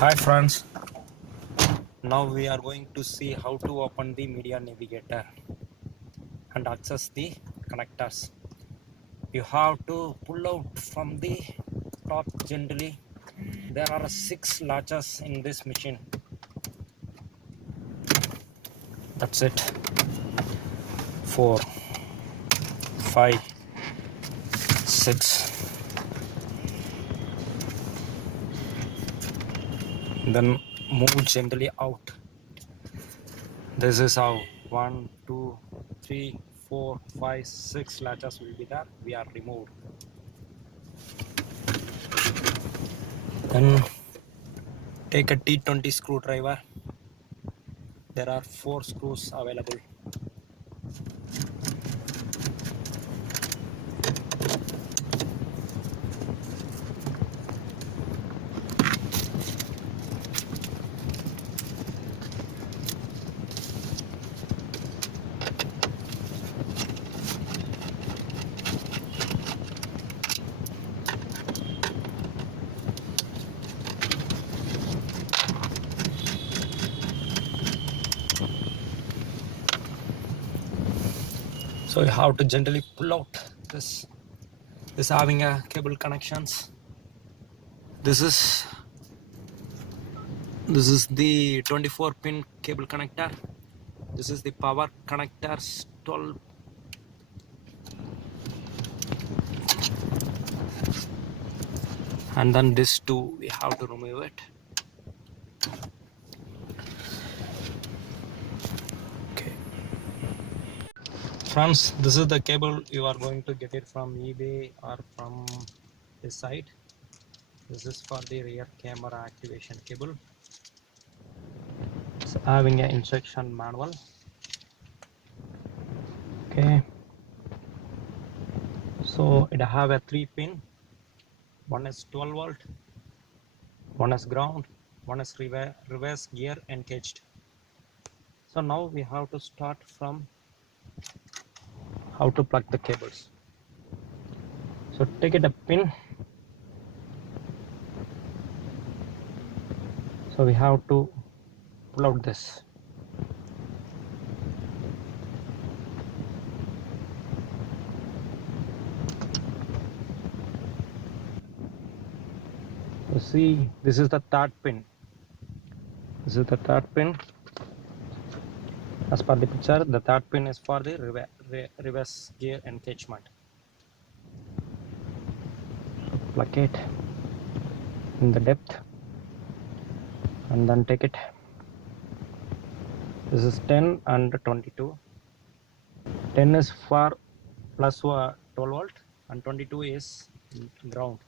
Hi friends, now we are going to see how to open the media navigator and access the connectors. You have to pull out from the top gently. There are 6 latches in this machine. That's it. 4, 5, 6. Then move gently out. This is how 1, 2, 3, 4, 5, 6 latches will be there. We are removed. Then take a T20 screwdriver. There are 4 screws available. So you have to gently pull out this having a cable connections. This is the 24 pin cable connector. This is the power connectors 12. And then this too we have to remove it. Okay. Friends, this is the cable. You are going to get it from eBay or from this site. This is for the rear camera activation cable. It's having an instruction manual. Okay. So it have a 3 pin. One is 12 volt, one is ground, one is reverse gear engaged. So now we have to start from how to plug the cables. So take it a pin. So we have to pull out this. You see, this is the third pin. This is the third pin. As per the picture, the third pin is for the reverse gear engagement. Plug it in the depth and then take it. This is 10 and 22. 10 is for plus 12 volt and 22 is ground.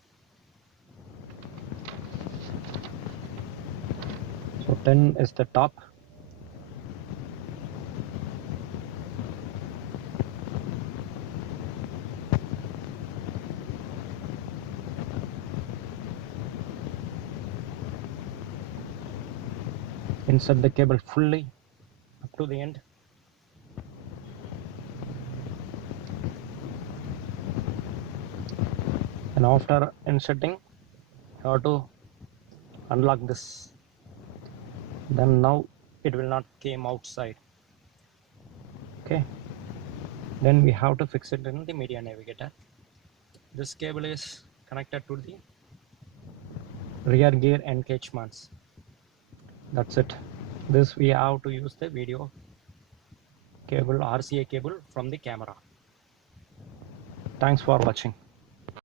So 10 is the top. Insert the cable fully up to the end. And after inserting, you have to unlock this. Then now it will not came outside. Okay. Then we have to fix it in the media navigator. This cable is connected to the rear gear engagements. That's it. This we have to use the video cable, RCA cable from the camera. Thanks for watching.